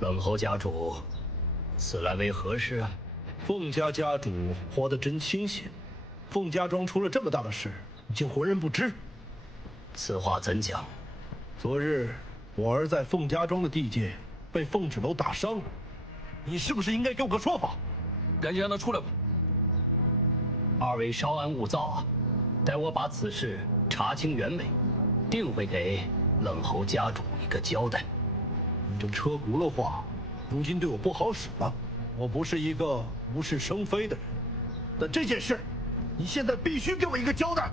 冷侯家主，此来为何事啊？凤家家主活得真清闲，凤家庄出了这么大的事，你竟浑然不知。此话怎讲？昨日我儿在凤家庄的地界被凤纸楼打伤了，你是不是应该给我个说法？赶紧让他出来吧。二位稍安勿躁啊，待我把此事查清原委，定会给冷侯家主一个交代。你这车轱辘话，如今对我不好使了。我不是一个无事生非的人，但这件事，你现在必须给我一个交代。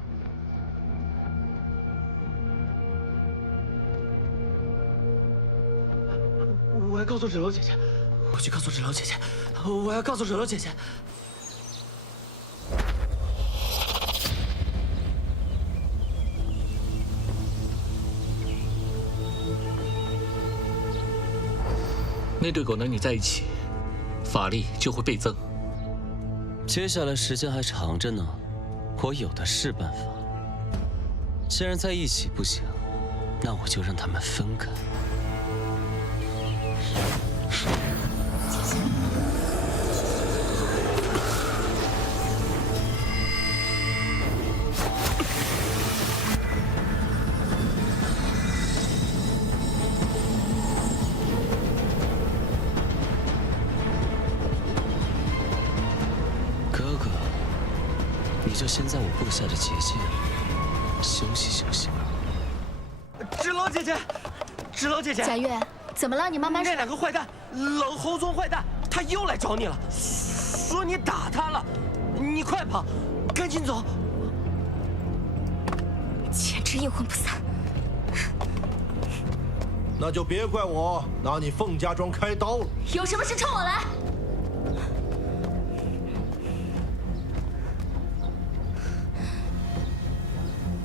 我要告诉芷楼姐姐，我去告诉芷楼姐姐，我要告诉芷楼姐姐。那对狗能你在一起，法力就会倍增。接下来时间还长着呢，我有的是办法。既然在一起不行，那我就让他们分开。你就先在我布下的结界休息休息吧。芷楼姐姐，芷楼姐姐，贾月，怎么了？你慢慢说。那两个坏蛋，冷侯宗坏蛋，他又来找你了，说你打他了，你快跑，赶紧走。简直阴魂不散。那就别怪我拿你凤家庄开刀了。有什么事冲我来。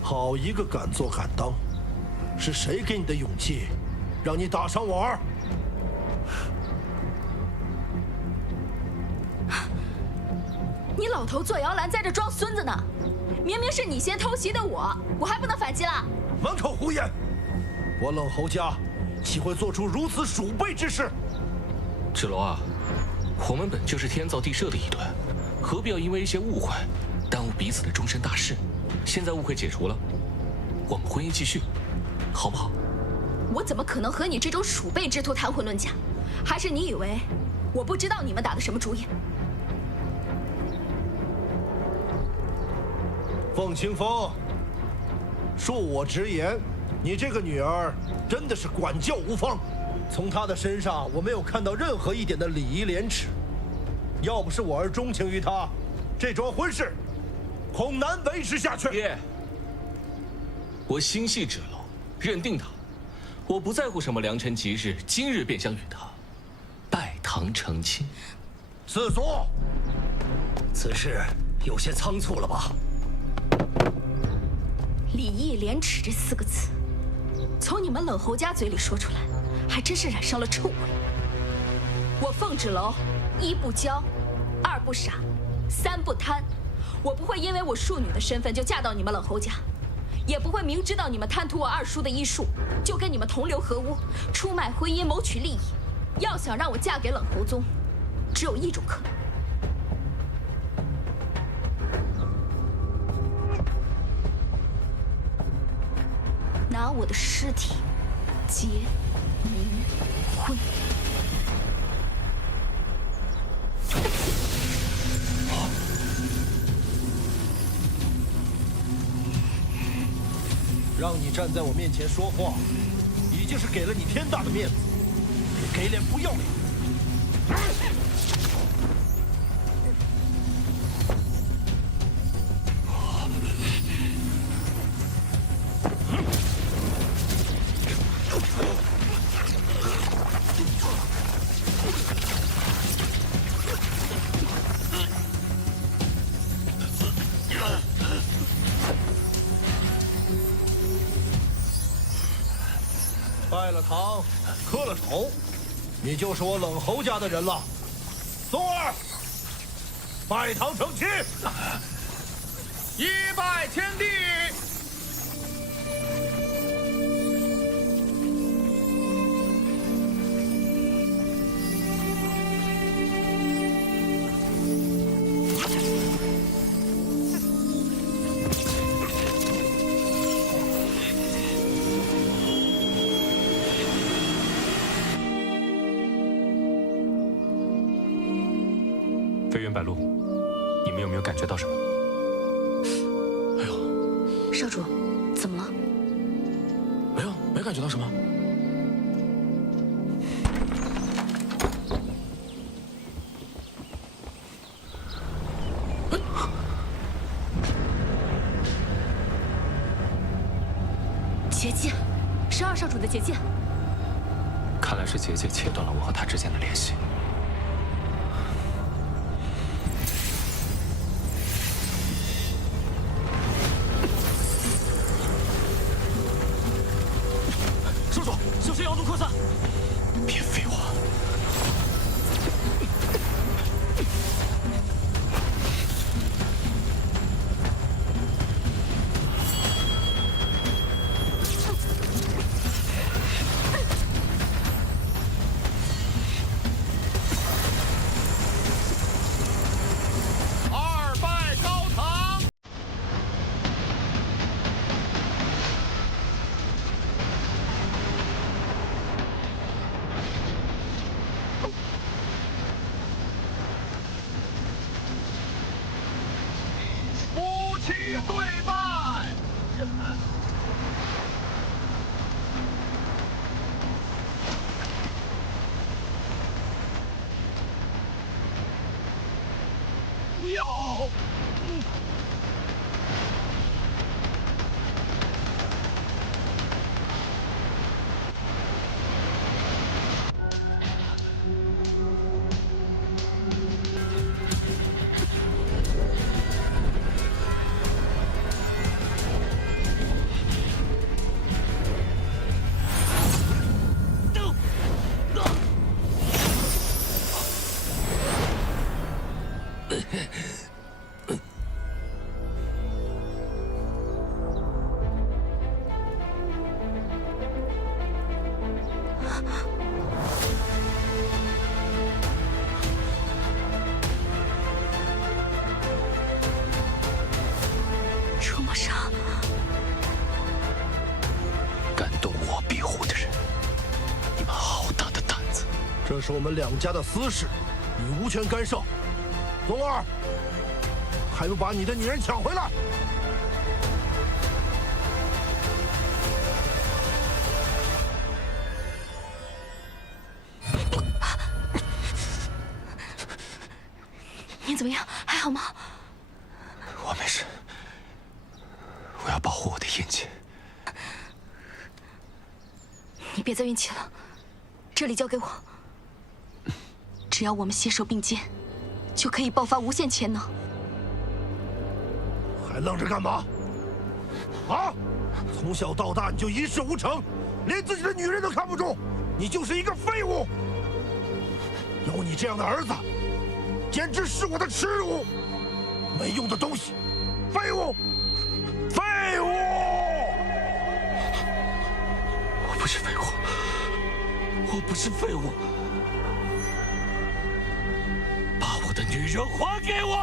好一个敢做敢当！是谁给你的勇气，让你打伤我儿？你老头坐摇篮，在这装孙子呢！明明是你先偷袭的我还不能反击了？满口胡言！我冷侯家岂会做出如此鼠辈之事？芷楼啊，我们本就是天造地设的一对，何必要因为一些误会，耽误彼此的终身大事？现在误会解除了，我们婚姻继续，好不好？我怎么可能和你这种鼠辈之徒谈婚论嫁？还是你以为我不知道你们打的什么主意？凤清风，恕我直言，你这个女儿真的是管教无方。从她的身上，我没有看到任何一点的礼仪廉耻。要不是我儿钟情于她，这桩婚事恐难维持下去。爹，我心系芷楼，认定她，我不在乎什么良辰吉日，今日便想与她拜堂成亲。四叔，此事有些仓促了吧？礼义廉耻这4个字，从你们冷侯家嘴里说出来，还真是染上了臭味。我凤芷楼，一不骄，二不傻，三不贪。我不会因为我庶女的身份就嫁到你们冷侯家，也不会明知道你们贪图我二叔的医术，就跟你们同流合污，出卖婚姻谋取利益。要想让我嫁给冷侯宗，只有一种可能。拿我的尸体结冥婚。让你站在我面前说话，已经是给了你天大的面子，给脸不要脸！拜了堂，磕了头，你就是我冷侯家的人了。宗儿，拜堂成亲，一拜天地。飞云白鹿，你们有没有感觉到什么？哎呦，少主，怎么了？没有，没感觉到什么。结界，是二少主的结界。看来是结界切断了我和他之间的联系。少主，小心妖毒扩散！别废话。出没伤，敢动我庇护的人，你们好大的胆子！这是我们两家的私事，你无权干涉。宗儿，还不把你的女人抢回来！你怎么样？还好吗？我没事，我要保护我的印记。你别再运气了，这里交给我。只要我们携手并肩，就可以爆发无限潜能。还愣着干嘛？啊！从小到大你就一事无成，连自己的女人都看不中，你就是一个废物。有你这样的儿子，简直是我的耻辱！没用的东西，废物，废物！我不是废物，我不是废物，把我的女人还给我！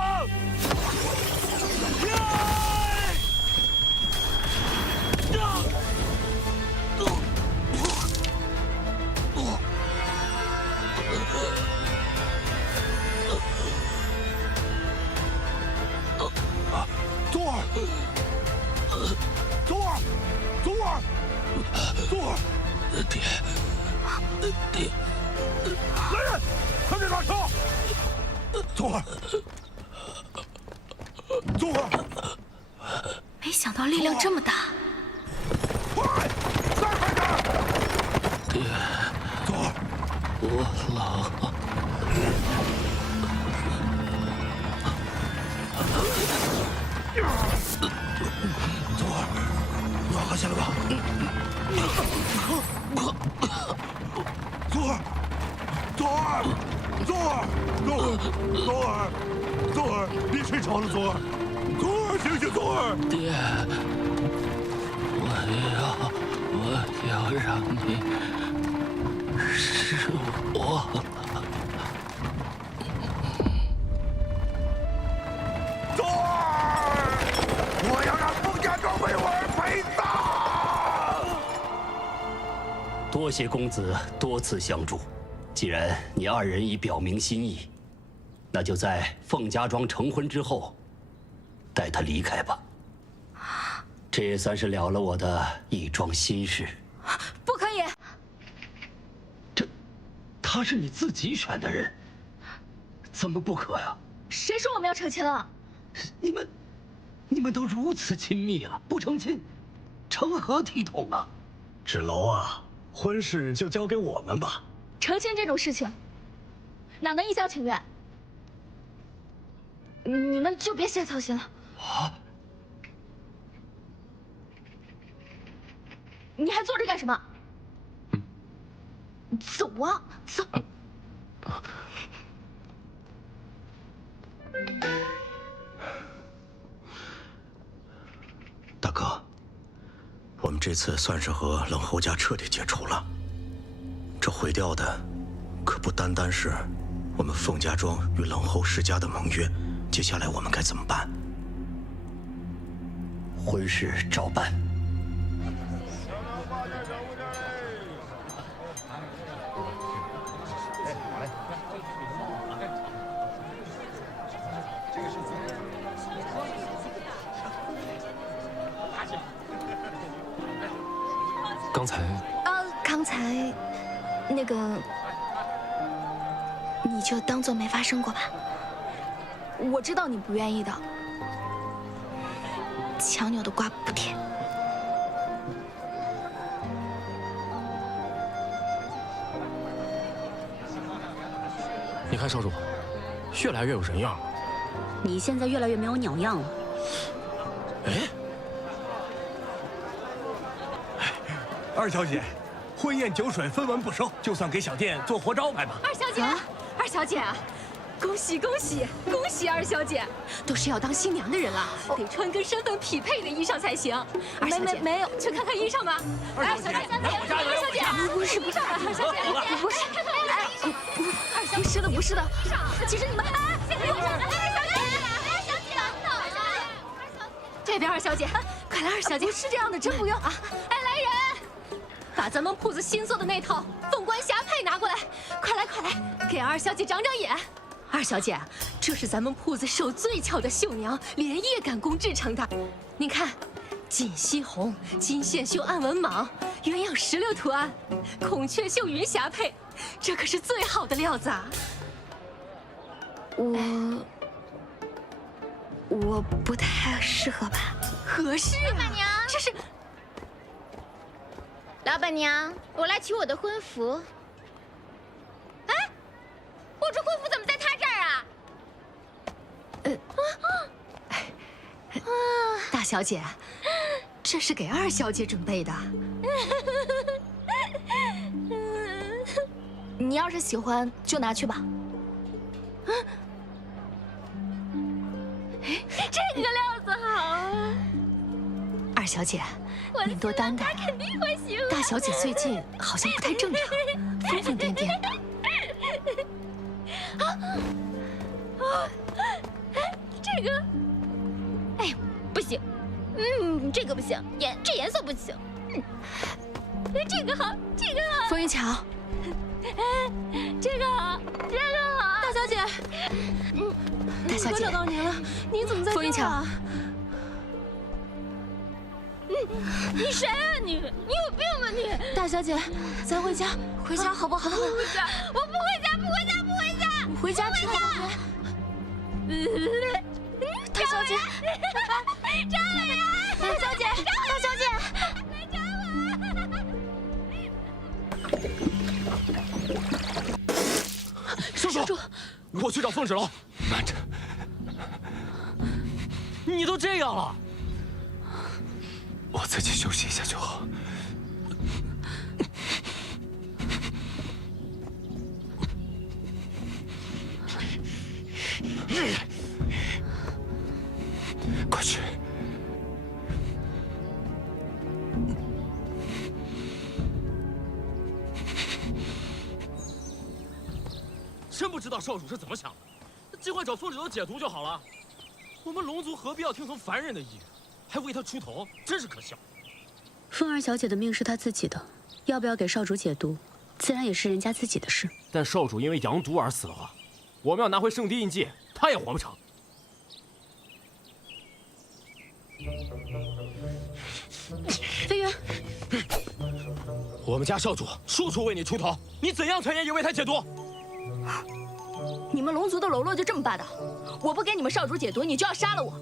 宗儿，宗儿，宗儿，宗儿，爹，爹，来人，快点打车！宗儿，宗儿，没想到力量这么大。快，再快点！爹，宗儿，我冷。宗儿，暖和下来吧。宗儿，宗儿，宗儿，宗儿，宗儿，别睡着了，宗儿，宗儿，醒醒，宗儿！爹，我要让你失望了。宗儿，我要让孟家庄为我而陪葬！多谢公子多次相助，既然你二人已表明心意，那就在凤家庄成婚之后，带她离开吧。这也算是了了我的一桩心事。不可以！他是你自己选的人，怎么不可呀？谁说我们要成亲了？你们都如此亲密了，不成亲，成何体统啊？芷楼啊，婚事就交给我们吧。成亲这种事情，哪能一厢情愿？你们就别瞎操心了。啊！你还坐着干什么？走啊，走！大哥，我们这次算是和冷侯家彻底解除了。这毁掉的，可不单单是我们凤家庄与冷侯世家的盟约。接下来我们该怎么办？婚事照办。刚才，那个，你就当做没发生过吧。我知道你不愿意的。强扭的瓜不甜。你看少主，越来越有人样了。你现在越来越没有鸟样了。哎，二小姐，婚宴酒水分文不收，就算给小店做活招牌吧。二小姐，二小姐，恭喜恭喜恭喜二小姐！都是要当新娘的人了，得穿跟身份匹配的衣裳才行。二小姐，没有，去看看衣裳吧。二小姐，二小姐，不是衣裳吧？二小姐，不是，哎，不是的，不是的。其实你们，这边二小姐，快来，二小姐，不是这样的，真不用啊！哎，来人，把咱们铺子新做的那套凤冠霞帔拿过来，快来快来，给二小姐长长眼。二小姐，这是咱们铺子手最巧的绣娘连夜赶工制成的。您看，锦溪红、金线绣暗纹蟒、鸳鸯石榴图案、孔雀绣云霞帔，这可是最好的料子啊！我不太适合吧？合适啊！老板娘，这是。老板娘，我来取我的婚服。哎，我这婚服怎么在他这儿啊？大小姐，这是给二小姐准备的。你要是喜欢，就拿去吧。这个料子好啊！二小姐，您多担待。肯定会喜欢。大小姐最近好像不太正常，疯疯癫癫的。这个，哎，不行，这个不行，这颜色不行，这个好，这个好。风云桥，这个好，这个好。大小姐，大小姐，我找到您了，您怎么在这儿啊？风云桥。你谁啊你？你有病吧你？大小姐，咱回家，回家好不好？不回家，我不回家，不回家，不回家！回家之后回。大小姐，张伟呀！大小姐，大小姐，来找我！少主，我去找凤芷楼。慢着，你都这样了。我自己休息一下就好。快去！真不知道少主是怎么想的，尽快找凤芷楼解毒就好了。我们龙族何必要听从凡人的意愿？还为他出头，真是可笑。凤二小姐的命是她自己的，要不要给少主解毒，自然也是人家自己的事。但少主因为阳毒而死的话，我们要拿回圣地印记，他也活不成。飞云，我们家少主处处为你出头，你怎样才愿意为他解毒？你们龙族的喽啰就这么霸道？我不给你们少主解毒，你就要杀了我？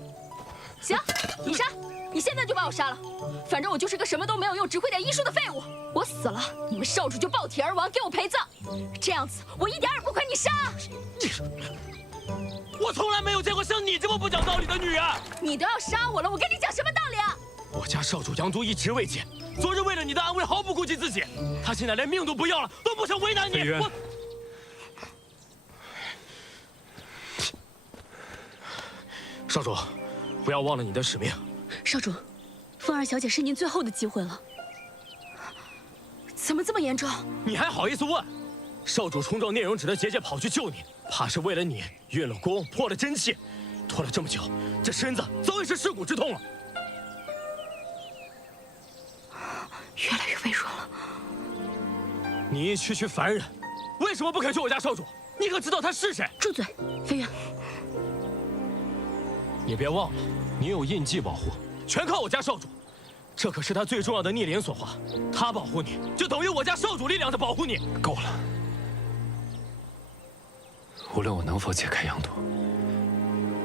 行，你杀，你现在就把我杀了。反正我就是个什么都没有用，只会点医术的废物。我死了，你们少主就爆体而亡，给我陪葬。这样子，我一点也不亏你杀。我从来没有见过像你这么不讲道理的女人。你都要杀我了，我跟你讲什么道理啊？我家少主杨都一直未解，昨日为了你的安危毫不顾及自己，他现在连命都不要了，都不想为难你。我。少主，不要忘了你的使命。少主，凤儿小姐是您最后的机会了。怎么这么严重？你还好意思问？少主冲撞孽容止的结界跑去救你，怕是为了你运了功，破了真气，拖了这么久，这身子早已是尸骨之痛了。越来越微弱了。你一区区凡人，为什么不肯救我家少主？你可知道他是谁？住嘴，飞云。你别忘了，你有印记保护，全靠我家少主，这可是他最重要的逆鳞所化。他保护你，就等于我家少主力量在保护你。够了！无论我能否解开阳毒，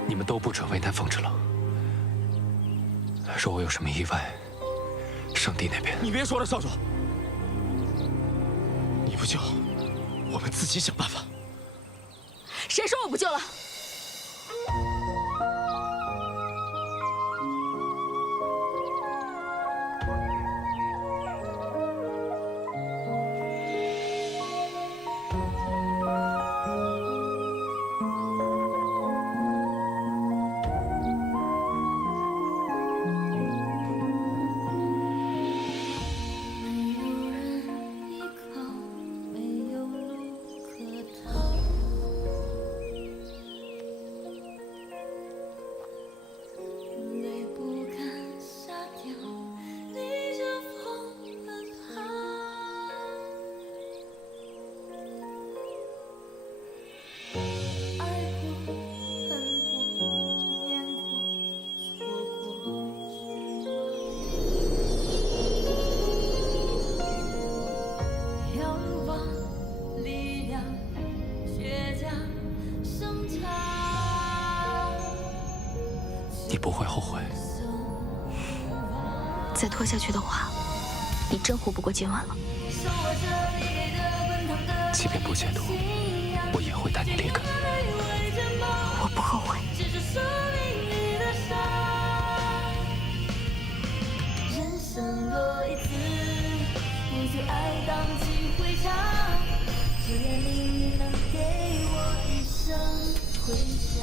你们都不准为难凤之冷。若我有什么意外，圣地那边……你别说了，少主，你不救，我们自己想办法。谁说我不救了？你不会后悔？再拖下去的话，你真活不过今晚了。即便不解毒，我也会带你离开。我不后悔。人生多一次，不就爱荡几回肠？只愿命运能给我一生回响。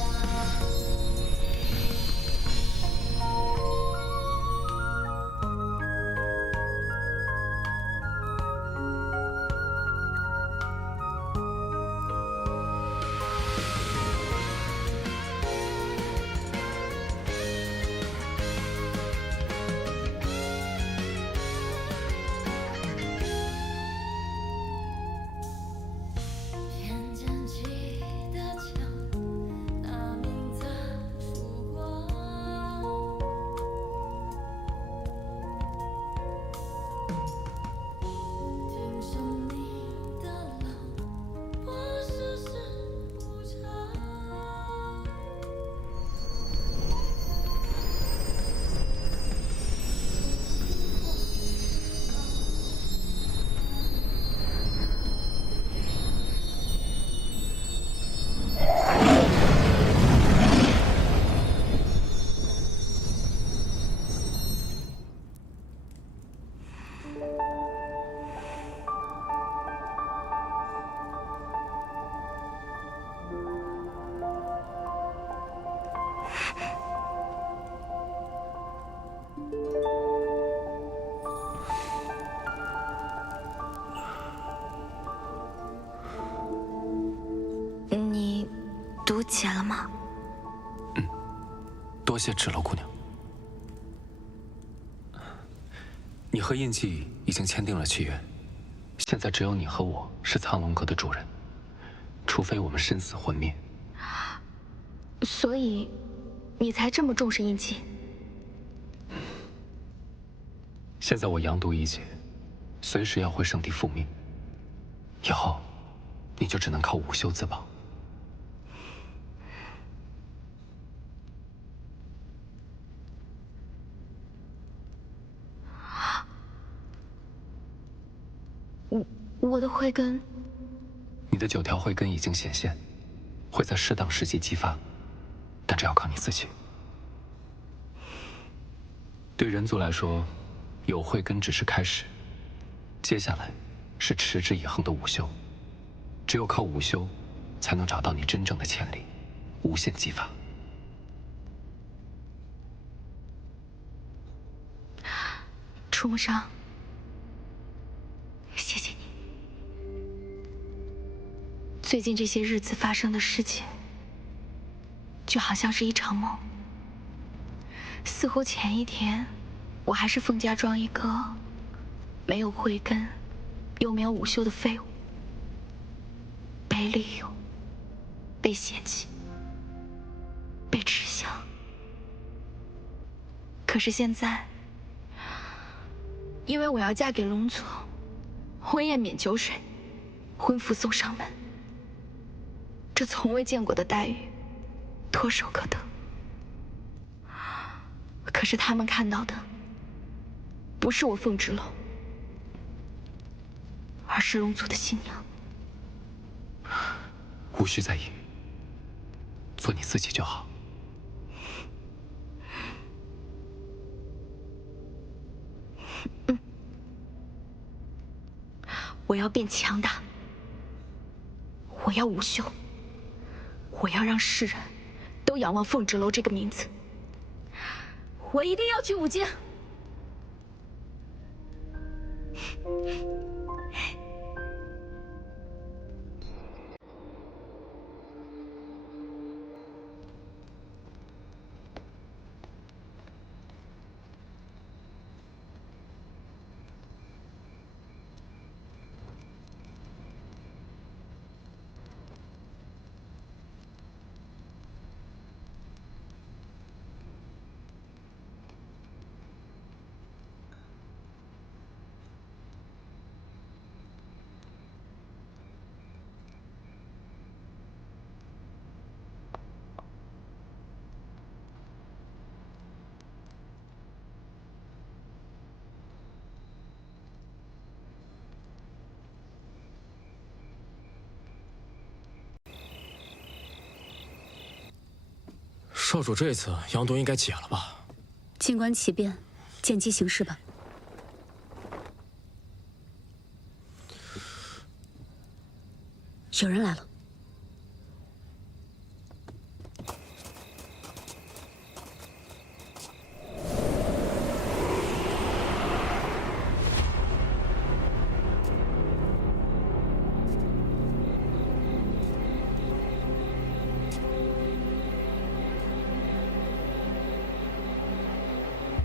你毒解了吗？多谢芷楼姑娘。你和印记已经签订了契约，现在只有你和我是苍龙阁的主人，除非我们生死魂灭。所以，你才这么重视印记。现在我阳毒已解，随时要回圣地复命。以后，你就只能靠午休自保。我的慧根，你的9条慧根已经显现，会在适当时机激发，但这要靠你自己。对人族来说，有慧根只是开始，接下来是持之以恒的午休。只有靠午休，才能找到你真正的潜力，无限激发。楚木生，谢谢你。最近这些日子发生的事情，就好像是一场梦。似乎前一天，我还是凤家庄一个没有慧根，又没有午休的废物，被利用，被嫌弃，被耻笑。可是现在，因为我要嫁给龙族，婚宴免酒水，婚服送上门，这从未见过的待遇，唾手可得。可是他们看到的，不是我凤芝楼，而是龙族的新娘。无需在意，做你自己就好。我要变强大，我要午休，我要让世人都仰望凤芝楼这个名字。我一定要去武京。少主这次阳毒应该解了吧？静观其变，见机行事吧。有人来了。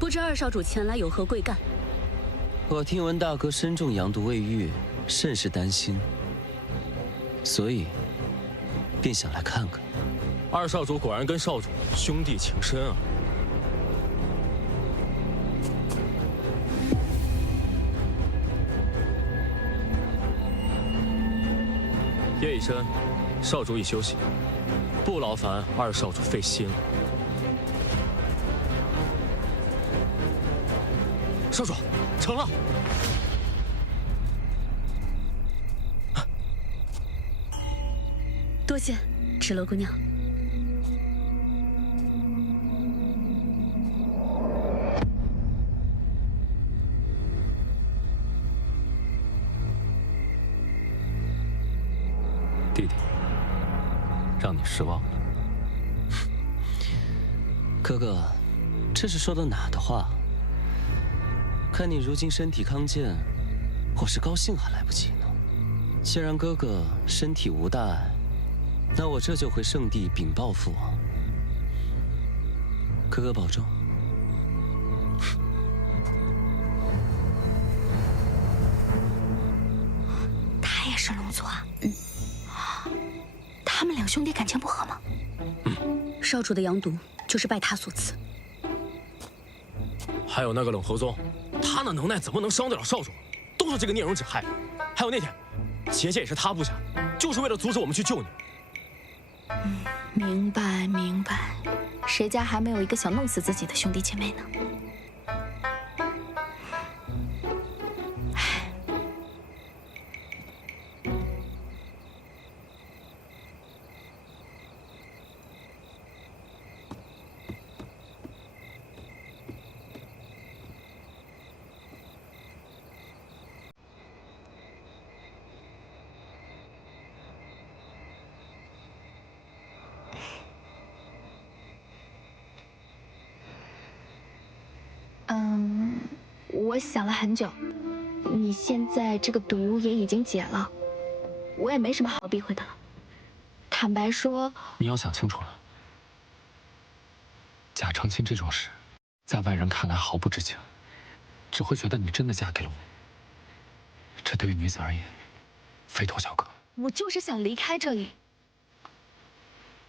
不知二少主前来有何贵干？我听闻大哥身中阳毒未愈，甚是担心，所以便想来看看。二少主果然跟少主兄弟情深啊！夜已深，少主已休息，不劳烦二少主费心了。少主，成了。多谢，芷楼姑娘。弟弟，让你失望了。哥哥，这是说的哪的话？看你如今身体康健，我是高兴还来不及呢。既然哥哥身体无大碍，那我这就回圣地禀报父王。哥哥保重。他也是龙族啊？他他们两兄弟感情不和吗？少主的阳毒就是拜他所赐。还有那个冷侯宗，他那能耐怎么能伤得了少主？都是这个聂荣芷害的。还有那天，姐姐也是他部下，就是为了阻止我们去救你。明白明白，谁家还没有一个想弄死自己的兄弟姐妹呢？我想了很久，你现在这个毒也已经解了，我也没什么好避讳的了。坦白说，你要想清楚了，假成亲这种事，在外人看来毫不知情，只会觉得你真的嫁给了我。这对于女子而言，非同小可。我就是想离开这里，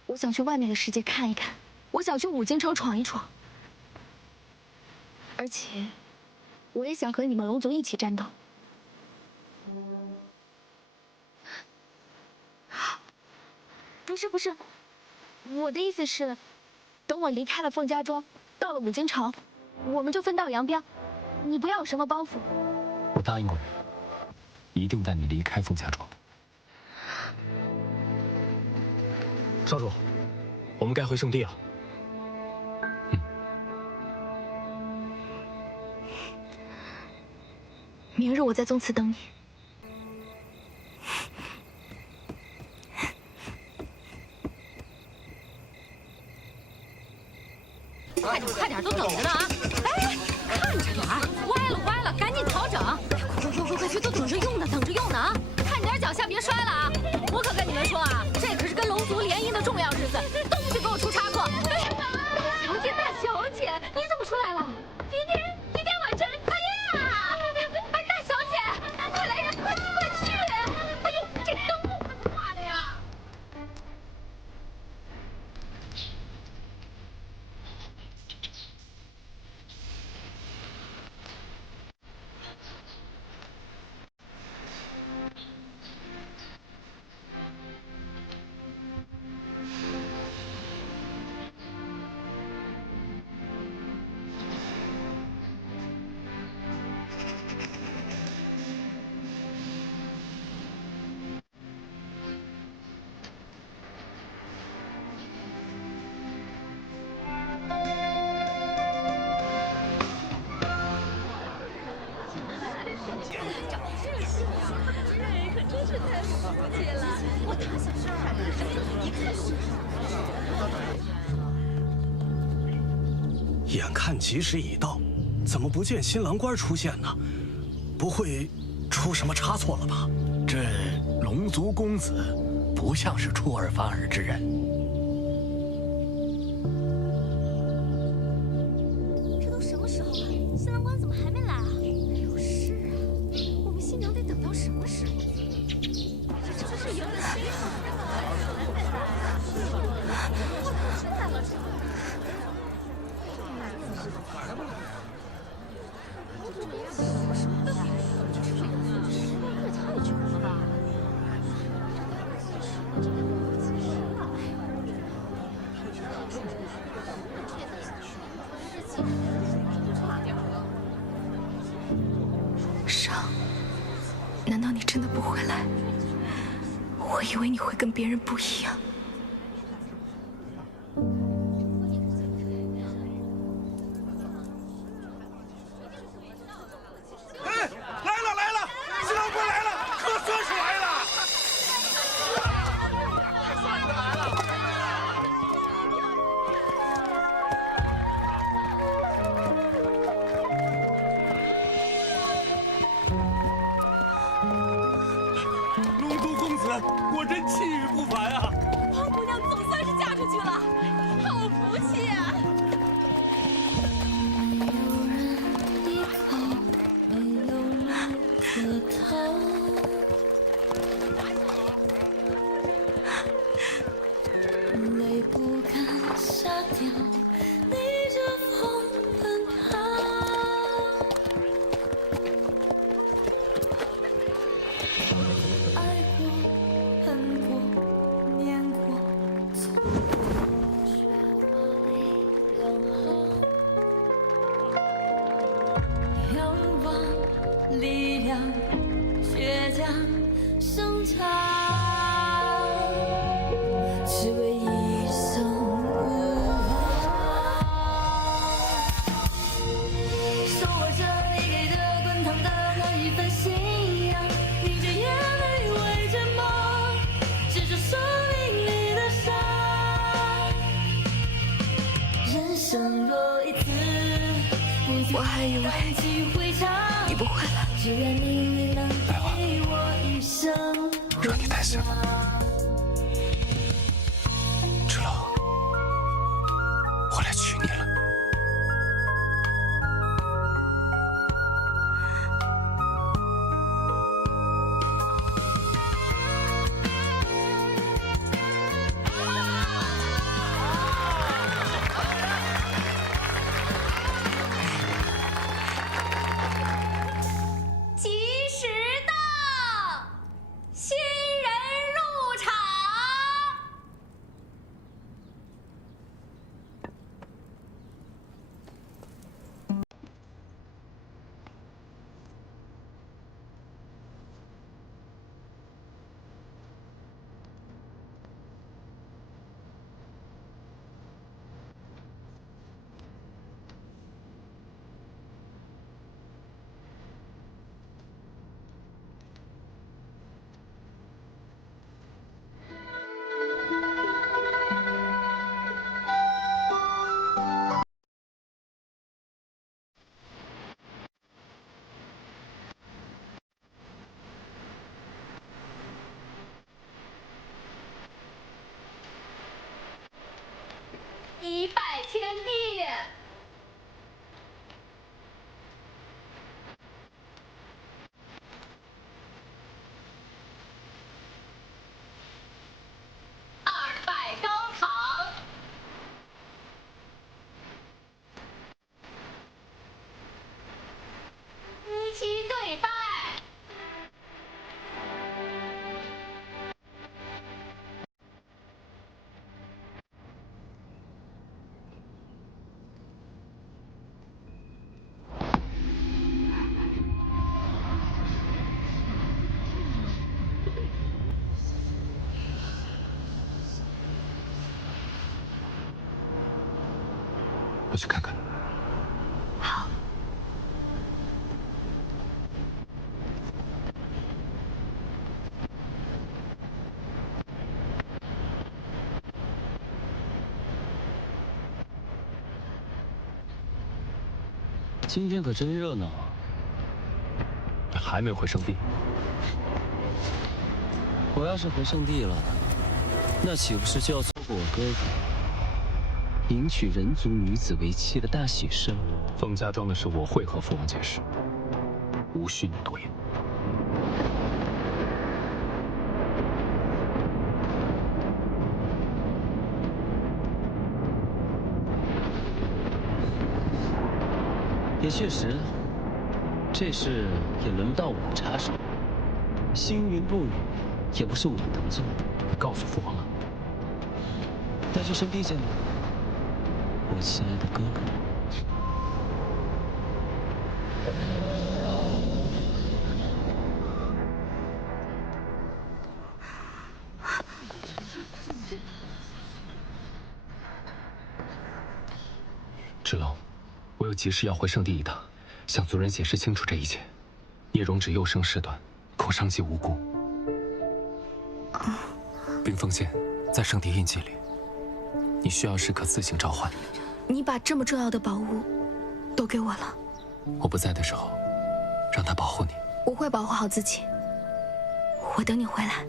我想去外面的世界看一看，我想去五京城闯一闯，而且我也想和你们龙族一起战斗。不是，我的意思是，等我离开了凤家庄，到了五京城，我们就分道扬镳，你不要有什么包袱。我答应过你，一定带你离开凤家庄。少主，我们该回圣地了。明日我在宗祠等你。快点，都等着呢啊！哎，看着点儿，歪了，赶紧调整！快去，都等着用呢啊！看点脚下别摔了啊！我可跟你们说啊，这可是跟龙族联姻的重要日子，都不许给我出差错！大小姐，你怎么出来了？爹，婉珍，哎呀！大小姐，快来人，快去！哎呦，这灯怎么挂的呀？眼看吉时已到，怎么不见新郎官出现呢？不会出什么差错了吧？这龙族公子不像是出尔反尔之人。这都什么时候了？新郎官怎么还没来啊？哎呦，是啊，我们新娘得等到什么时候？这不是赢了亲吗？伤，难道你真的不回来？我以为你会跟别人不一样。哎，来了！新郎官来了，可算是来了！龙族公子果真气宇不凡啊！胖姑娘总算是嫁出去了，好福气啊！掉，逆着风奔跑。爱过，恨过，念过，错过，学会良好。仰望力量，倔强生长，只为一生无望。手握着你给的滚烫的那一份信仰，凝着眼泪为着梦，执着生命里的伤。人生若一次，我还以为你不会了。只愿命运能给我一生让你担心了。芷楼，我来娶你了。吉时到，新人入场。一拜天地。二拜高堂。一起对拜。我去看看。好。今天可真热闹啊！你还没回圣地？我要是回圣地了，那岂不是就要错过我哥哥迎娶人族女子为妻的大喜事？凤家庄的事我会和父王解释，无需你多言。也确实，这事也轮不到我插手。星云不语，也不是我能做。你告诉父王了？那就圣地见吧，我亲爱的哥哥。芷楼，我有急事要回圣地一趟，向族人解释清楚这一切。聂荣只幼生事端，恐伤及无辜。冰封剑在圣地印记里，你需要时刻自行召唤。你把这么重要的宝物都给我了，我不在的时候，让他保护你。我会保护好自己。我等你回来。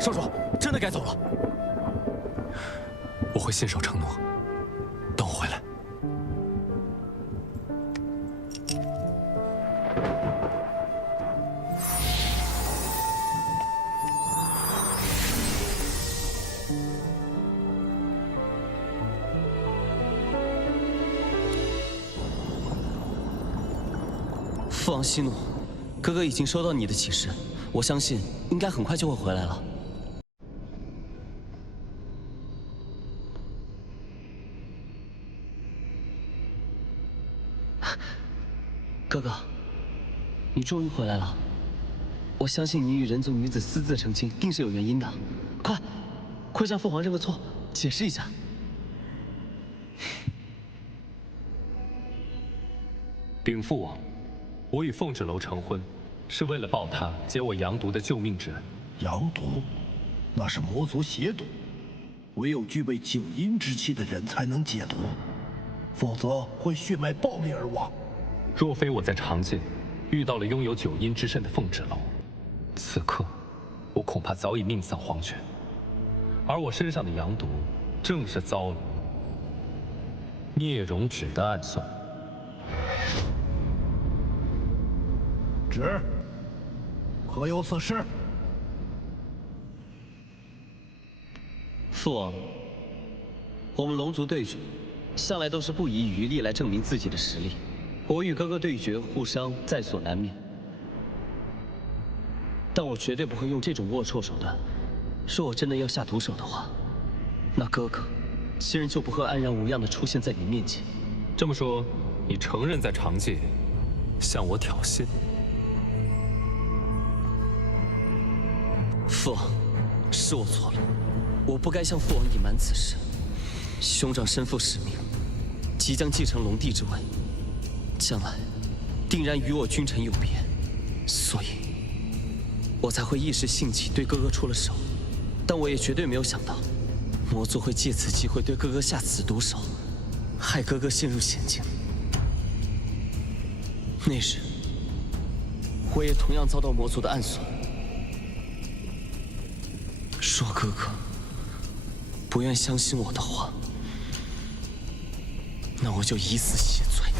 少主，真的该走了。我会信守承诺，等我回来。父王息怒，哥哥已经收到你的启示，我相信应该很快就会回来了。哥哥，你终于回来了。我相信你与人族女子私自成亲，定是有原因的。快向父皇认个错，解释一下。禀父王，我与凤芷楼成婚，是为了报她解我阳毒的救命之恩。阳毒，那是魔族邪毒，唯有具备九阴之气的人才能解毒，否则会血脉暴裂而亡。若非我在长界遇到了拥有九阴之身的凤芷楼，此刻我恐怕早已命丧黄泉。而我身上的阳毒，正是遭了聂荣芷的暗算。芷，何有此事？父王，我们龙族对决，向来都是不遗余力来证明自己的实力。我与哥哥对决互伤在所难免，但我绝对不会用这种龌龊手段。若我真的要下毒手的话，那哥哥其实就不会安然无恙地出现在你面前。这么说，你承认在长界向我挑衅？父王，是我错了，我不该向父王隐瞒此事。兄长身负使命，即将继承龙帝之位，将来定然与我君臣有别，所以我才会一时兴起对哥哥出了手。但我也绝对没有想到，魔族会借此机会对哥哥下此毒手，害哥哥陷入险境。那日，我也同样遭到魔族的暗算。若哥哥不愿相信我的话，那我就以死谢罪。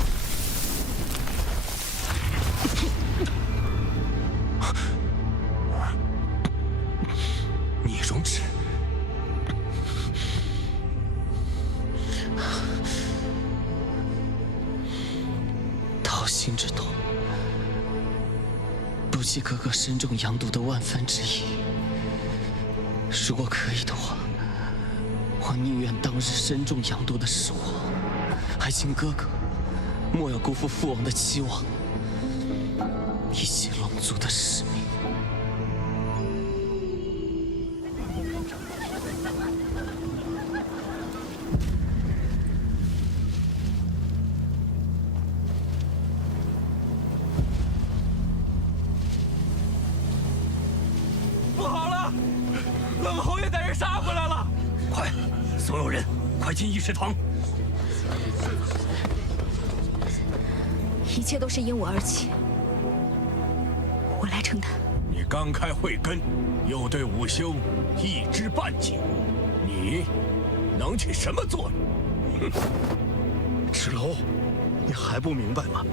聂荣芷，掏心之痛，不计哥哥身中阳毒的万分之一。如果可以的话，我宁愿当日身中阳毒的是我，还请哥哥莫要辜负父王的期望，以及龙族的使命。不好了，冷侯爷带人杀回来了！快，所有人，快进议事堂！一切都是因我而起，我来承担。你刚开慧根，又对武修一知半解，你能起什么作用？芷楼，你还不明白吗？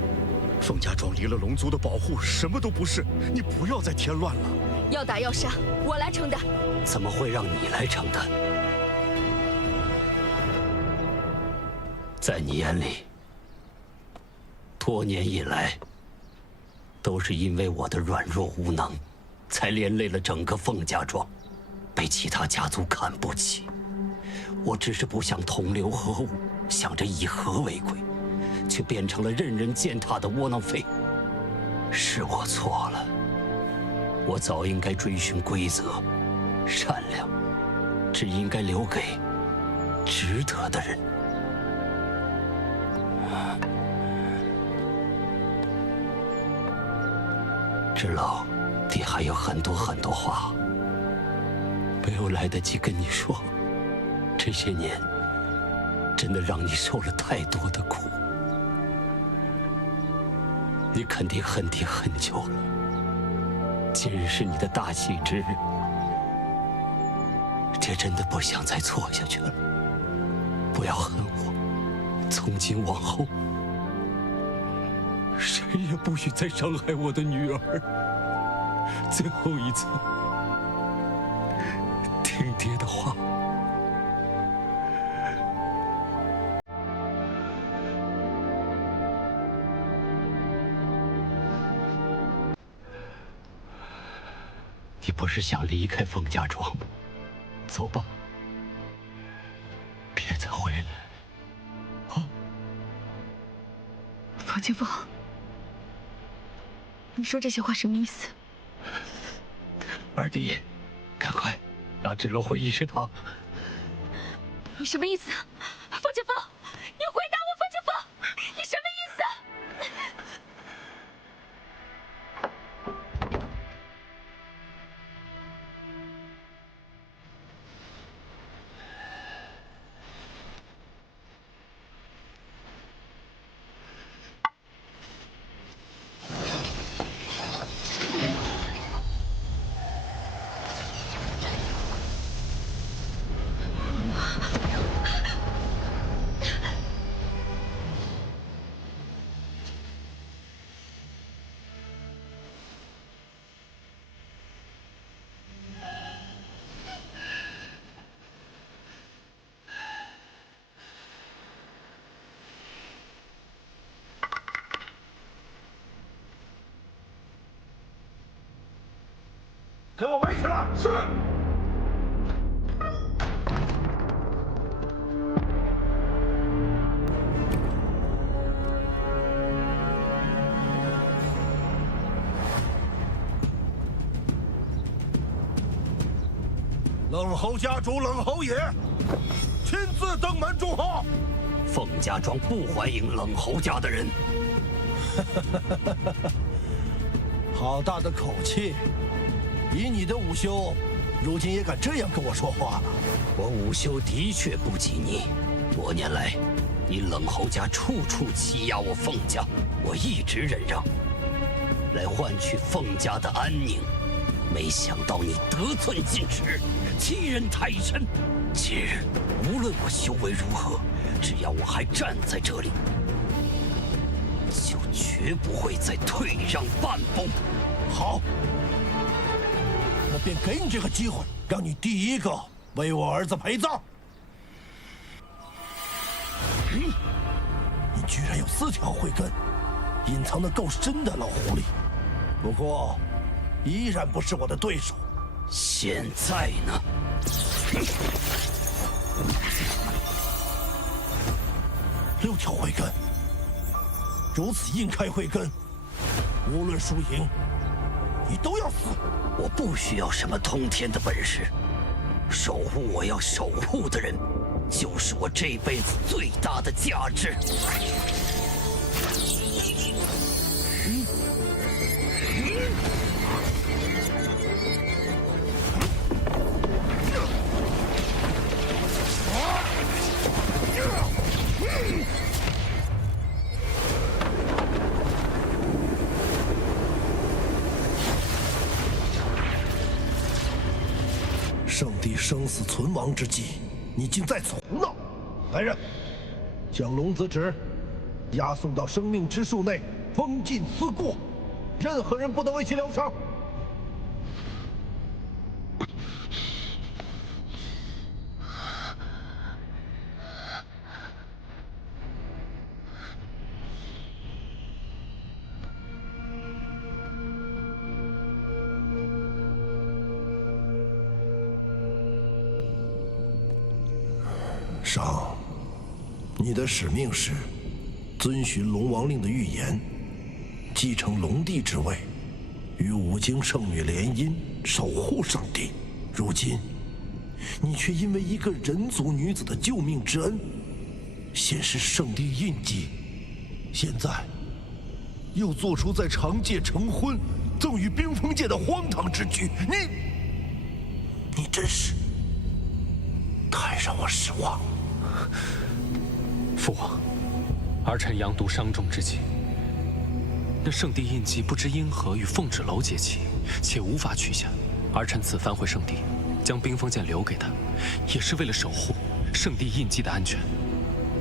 凤家庄离了龙族的保护，什么都不是。你不要再添乱了。要打要杀，我来承担。怎么会让你来承担？在你眼里，多年以来，都是因为我的软弱无能，才连累了整个凤家庄，被其他家族看不起。我只是不想同流合污，想着以和为贵，却变成了任人践踏的窝囊废。是我错了，我早应该追寻规则，善良只应该留给值得的人。芷楼，你还有很多话没有来得及跟你说。这些年，真的让你受了太多的苦，你肯定恨爹很久了。今日是你的大喜之日，爹真的不想再错下去了。不要恨我，从今往后，谁也不许再伤害我的女儿。最后一次，听爹的话。你不是想离开凤家庄？走吧，别再回来。冯清风，你说这些话什么意思？二弟，赶快让芷楼回议事堂。你什么意思？冯清风，你回答我，冯清风，你什么意思？给我围起来！是。冷侯家主冷侯爷亲自登门祝贺。凤家庄不欢迎冷侯家的人。好大的口气！以你的午休，如今也敢这样跟我说话了？我午休的确不及你。多年来，你冷侯家处处欺压我凤家，我一直忍让，来换取凤家的安宁。没想到你得寸进尺，欺人太甚。今日无论我修为如何，只要我还站在这里，就绝不会再退让半步。好。我便给你这个机会，让你第一个为我儿子陪葬。你居然有4条慧根，隐藏得够深的老狐狸。不过，依然不是我的对手。现在呢？6条慧根，如此硬开慧根，无论输赢，你都要死。我不需要什么通天的本事，守护我要守护的人，就是我这辈子最大的价值。圣地生死存亡之际，你竟在此胡闹！来人，将龙子纸押送到生命之树内，封禁思过，任何人不得为其疗伤。上，你的使命是遵循龙王令的预言，继承龙帝之位，与五经圣女联姻，守护圣地。如今，你却因为一个人族女子的救命之恩，显示圣地印记，现在又做出在长界成婚，赠与冰封界的荒唐之举。你真是太让我失望。父王，儿臣阳毒伤重之际，那圣地印记不知因何与凤芷楼结起，且无法取下。儿臣此番回圣地，将冰封剑留给他，也是为了守护圣地印记的安全。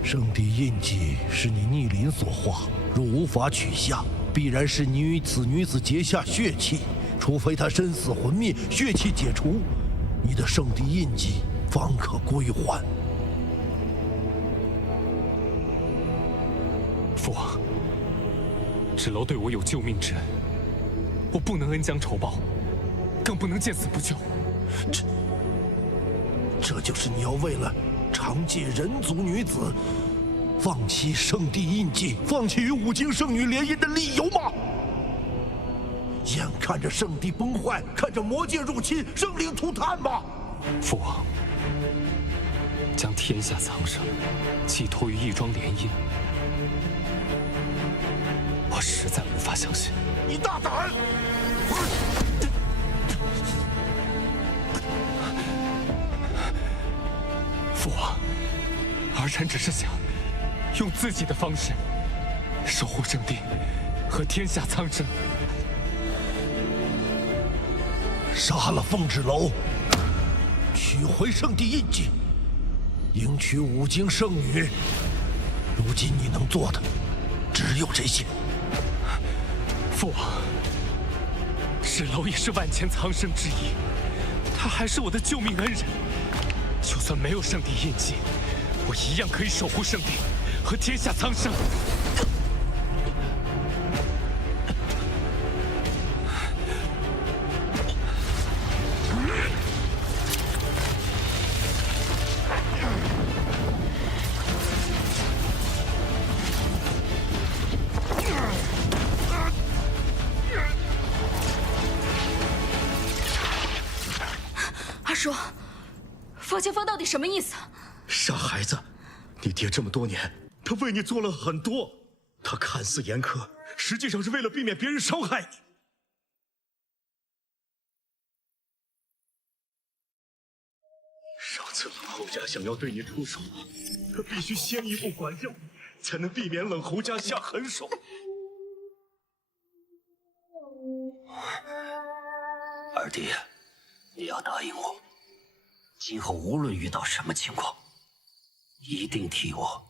圣地印记是你逆鳞所化，若无法取下，必然是你与此女子结下血气。除非她身死魂灭，血气解除，你的圣地印记方可归还。父王，芷楼对我有救命之恩，我不能恩将仇报。更不能见死不救。这就是你要为了长借人族女子，放弃圣地印记，放弃与五经圣女联姻的理由吗？眼看着圣地崩坏，看着魔界入侵，生灵涂炭吗？父王，将天下苍生寄托于一桩联姻，我实在无法相信。你大胆！父王，儿臣只是想用自己的方式守护圣地和天下苍生。杀了凤豸楼，取回圣地印记，迎娶五经圣女。如今你能做的只有这些。父王，豸楼也是万千苍生之一，他还是我的救命恩人。就算没有圣地印记，我一样可以守护圣地和天下苍生。二叔，佛前锋到底什么意思？傻孩子，你爹这么多年，他为你做了很多。他看似严苛，实际上是为了避免别人伤害你。上次冷侯家想要对你出手，他必须先一步管教你，才能避免冷侯家下狠手。二弟，你要答应我，今后无论遇到什么情况，一定替我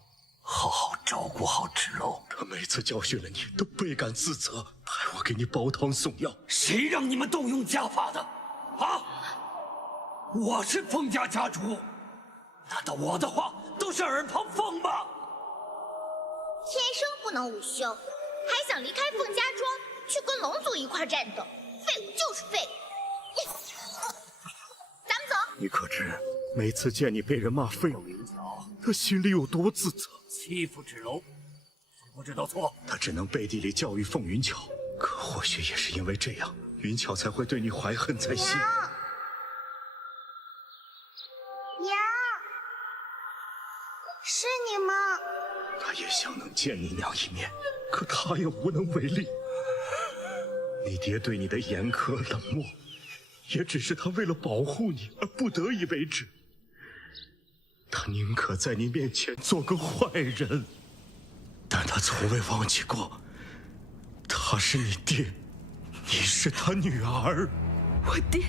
好好照顾好豸楼。他每次教训了你，都倍感自责，害我给你煲汤送药。谁让你们动用家法的？啊！我是凤家家主，难道我的话都是耳旁风吗？天生不能午休，还想离开凤家庄去跟龙族一块战斗？废物就是废物！咱们走。你可知每次见你被人骂废物，他心里有多自责？欺负豸楼，不知道错。他只能背地里教育凤云巧，可或许也是因为这样，云巧才会对你怀恨在心。娘，是你吗？他也想能见你娘一面，可他也无能为力。你爹对你的严苛冷漠，也只是他为了保护你而不得已为之。他宁可在你面前做个坏人，但他从未忘记过，他是你爹，你是他女儿。我爹。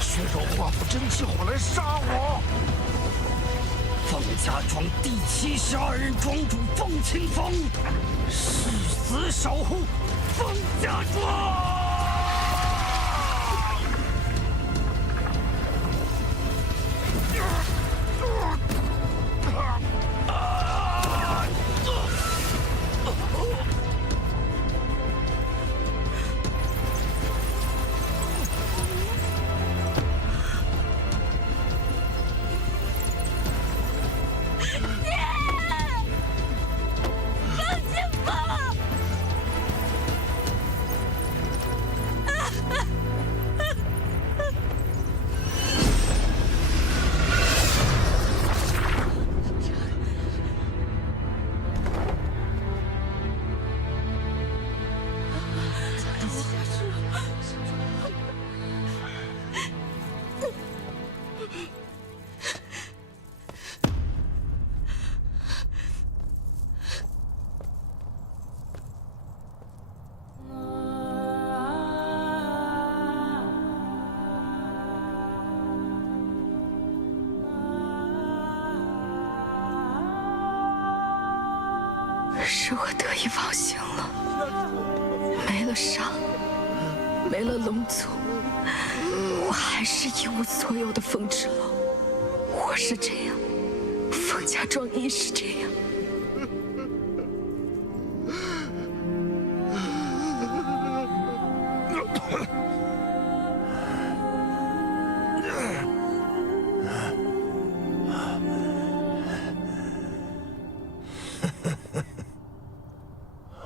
血肉化腐真气火来杀我！凤家庄第72任庄主凤清风，誓死守护凤家庄。是我得以放行了，没了伤，没了龙族，我还是一无所有的风之楼。我是这样，凤家庄亦是这样。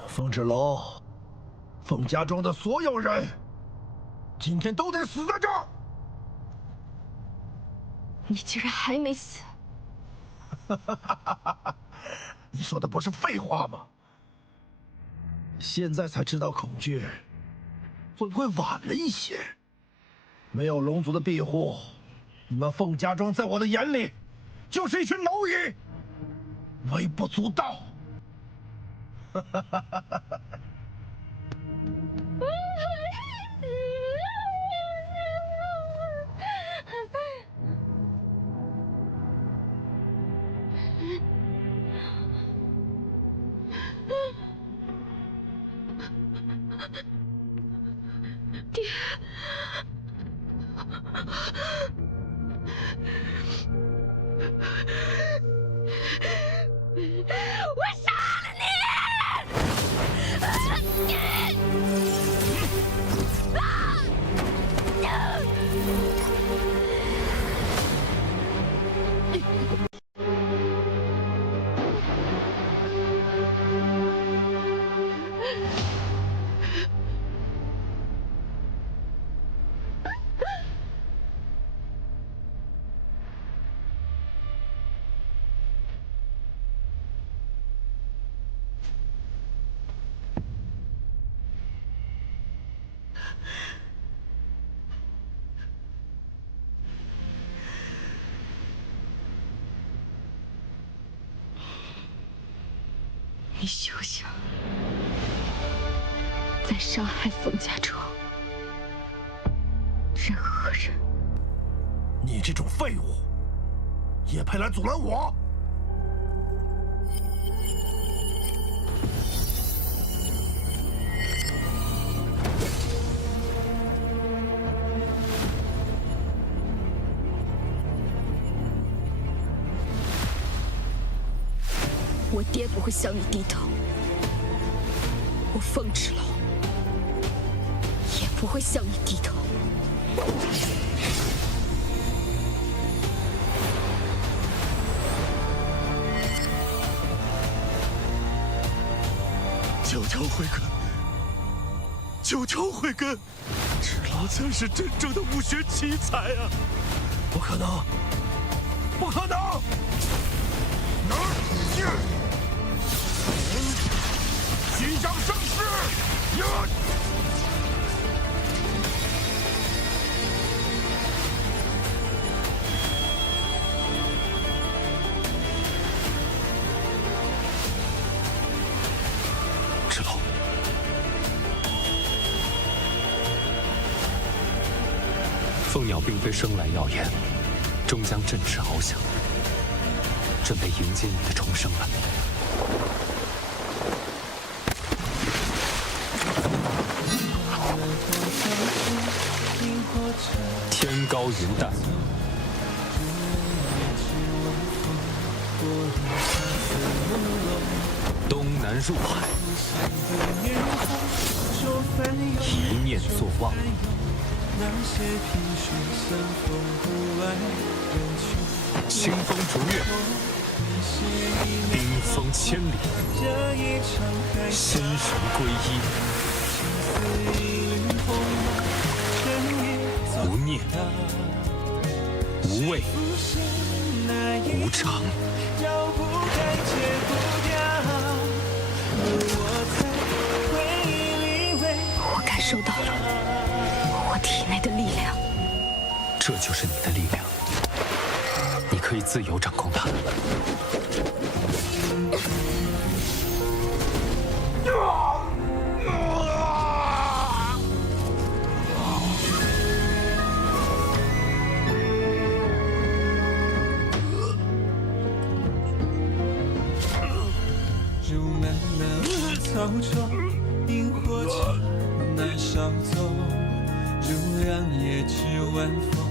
凤之楼，凤家庄的所有人，今天都得死在这儿！你居然还没死！你说的不是废话吗？现在才知道恐惧，会不会晚了一些？没有龙族的庇护，你们凤家庄在我的眼里就是一群蝼蚁，微不足道。爹，我杀了你！你休想再伤害凤家庄任何人！你这种废物，也配来阻拦我？我爹不会向你低头，我凤之楼也不会向你低头。九条慧根，九条慧根，芷劳才是真正的武学奇才啊！不可能，不可能！虚张声势！芷劳，凤鸟并非生来耀眼，终将振翅翱翔，准备迎接你的重生了。天高云淡，东南入海，一念作望。清风逐月，冰封千里，心神归一，无念，无畏，无常。我感受到了我体内的力量，这就是你的力量，你可以自由掌控它。如漫漫草中，萤火虫难稍纵。如两夜之晚风，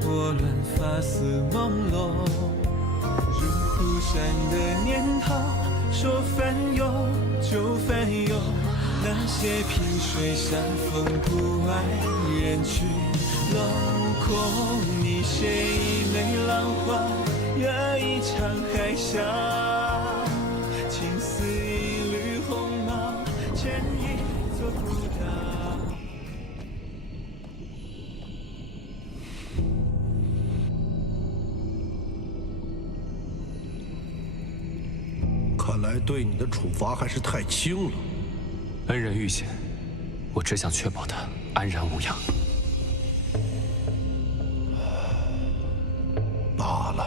拨乱发丝朦胧。如忽闪的念头，说翻涌就翻涌。那些萍水相逢不爱人去楼空。你写一枚浪花，惹一场海啸。情似一缕鸿毛，牵一座孤岛。看来对你的处罚还是太轻了。恩人遇险，我只想确保他安然无恙。罢了，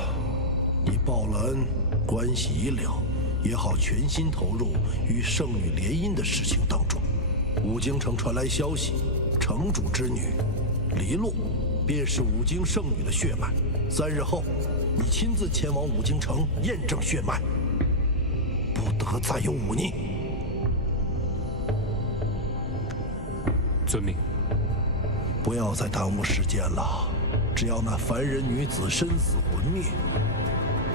你报了恩，关系已了，也好全心投入与圣女联姻的事情当中。武京城传来消息，城主之女黎洛便是武京圣女的血脉。3日后，你亲自前往武京城验证血脉，不得再有忤逆。遵命。不要再耽误时间了，只要那凡人女子身死魂灭，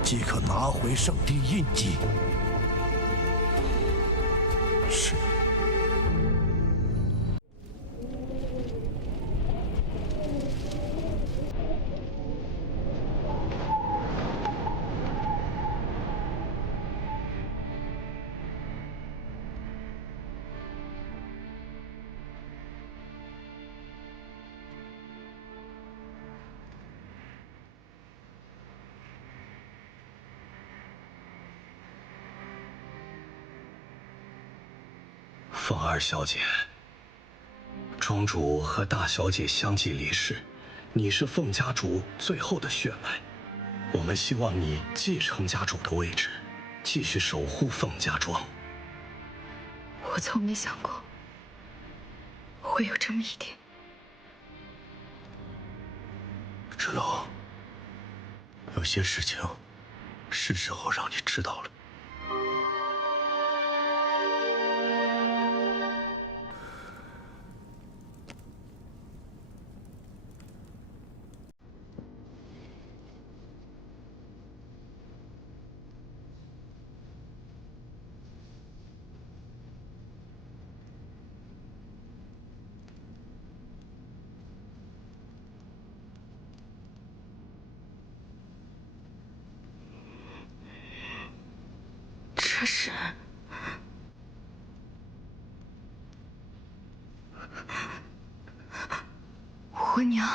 即可拿回圣地印记。是。凤儿小姐，庄主和大小姐相继离世，你是凤家主最后的血脉，我们希望你继承家主的位置，继续守护凤家庄。我从没想过会有这么一天。芷楼，有些事情是时候让你知道了。这是我娘。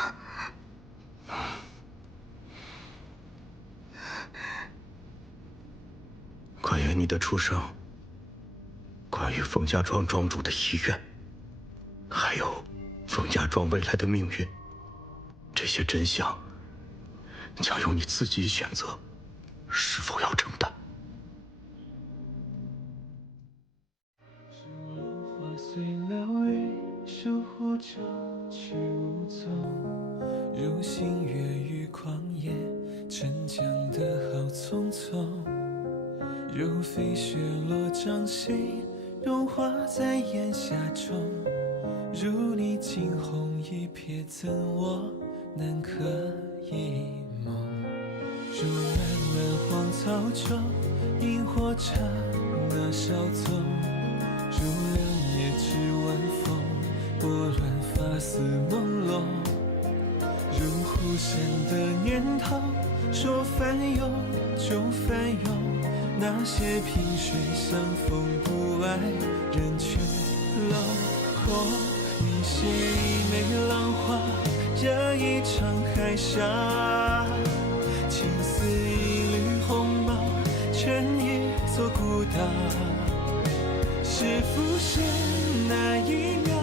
关于你的出生，关于凤家庄庄主的遗愿，还有凤家庄未来的命运，这些真相将由你自己选择，是否要承担。随了雨，守护着去无踪。如星月与旷野，沉降的好匆匆。如飞雪落掌心，融化在檐下中。如你惊鸿一瞥，怎我难可一梦？如漫漫荒草中，萤火刹那稍纵。如两夜之晚风，拨乱发丝朦胧。如忽闪的念头，说翻涌就翻涌。那些萍水相逢不爱人去楼空。你写一枚浪花，惹一场海啸。情似一缕鸿毛，牵一座孤岛。是不是那一秒？